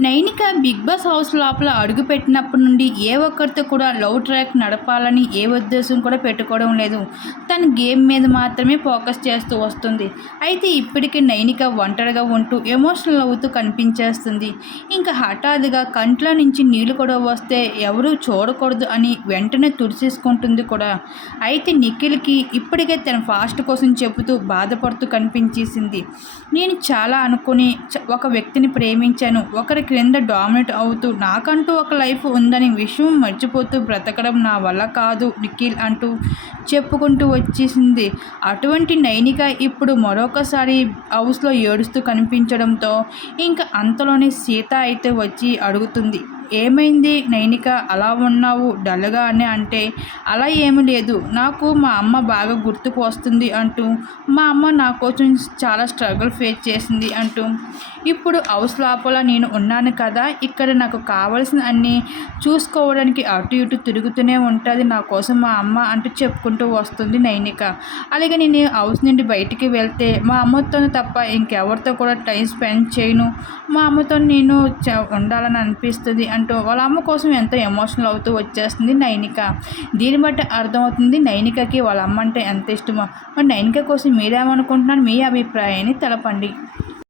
Nainika big boss house లోపల అడుగు పెట్టినప్పటి నుండి ఏ ఒక్కరితో కూడా లవ్ ట్రాక్ నడపాలని ఏ ఉద్దేశం కూడా పెట్టుకోవడం లేదు. తన గేమ్ మీద మాత్రమే ఫోకస్ చేస్తూ వస్తుంది. అయితే ఇప్పటికీ నైనిక ఒంటరిగా ఉంటూ ఎమోషనల్ అవుతూ కనిపించేస్తుంది. ఇంకా హఠాత్తుగా కంట్లో నుంచి నీళ్ళు కూడా వస్తే ఎవరూ చూడకూడదు అని వెంటనే తుడిచేసుకుంటుంది కూడా. అయితే నిఖిల్కి ఇప్పటికే తన ఫాస్ట్ కోసం చెబుతూ బాధపడుతూ కనిపించేసింది. నేను చాలా అనుకుని చ- ఒక వ్యక్తిని ప్రేమించాను. ఒకరి క్రింద డామినేట్ అవుతూ నాకంటూ ఒక లైఫ్ ఉందని విషయం మర్చిపోతూ బ్రతకడం నా వల్ల కాదు నిఖిల్ అంటూ చెప్పుకుంటూ వచ్చేసింది. అటువంటి నైనిక ఇప్పుడు మరొకసారి హౌస్లో ఏడుస్తూ కనిపించడంతో ఇంకా అంతలోనే సీత అయితే వచ్చి అడుగుతుంది ఏమైంది? నైనిక అలా ఉన్నావు? డల్గా అని అంటే అలా ఏమీ లేదు. నాకు మా అమ్మ బాగా గుర్తుకు వస్తుంది అంటూ మా అమ్మ నా కోసం చాలా స్ట్రగుల్ ఫేస్ చేసింది అంటూ ఇప్పుడు హౌస్ లోపల నేను ఉన్నాను కదా ఇక్కడ నాకు కావాల్సిన అన్నీ చూసుకోవడానికి అటు ఇటు తిరుగుతూనే ఉంటుంది నా కోసం మా అమ్మ అంటూ చెప్పుకుంటూ వస్తుంది నైనిక. అలాగే నేను హౌస్ నుండి బయటికి వెళ్తే మా అమ్మతో తప్ప ఇంకెవరితో కూడా టైం స్పెండ్ చేయను. మా అమ్మతో నేను చ- ఉండాలని అనిపిస్తుంది అంటూ వాళ్ళ అమ్మ కోసం ఎంతో ఎమోషనల్ అవుతూ వచ్చేస్తుంది నైనిక. దీన్ని బట్టి అర్థమవుతుంది నైనికకి వాళ్ళ అమ్మ అంటే ఎంత ఇష్టమో. మరి నైనిక కోసం మీరేమనుకుంటున్నారు? మీ అభిప్రాయాన్ని తెలపండి.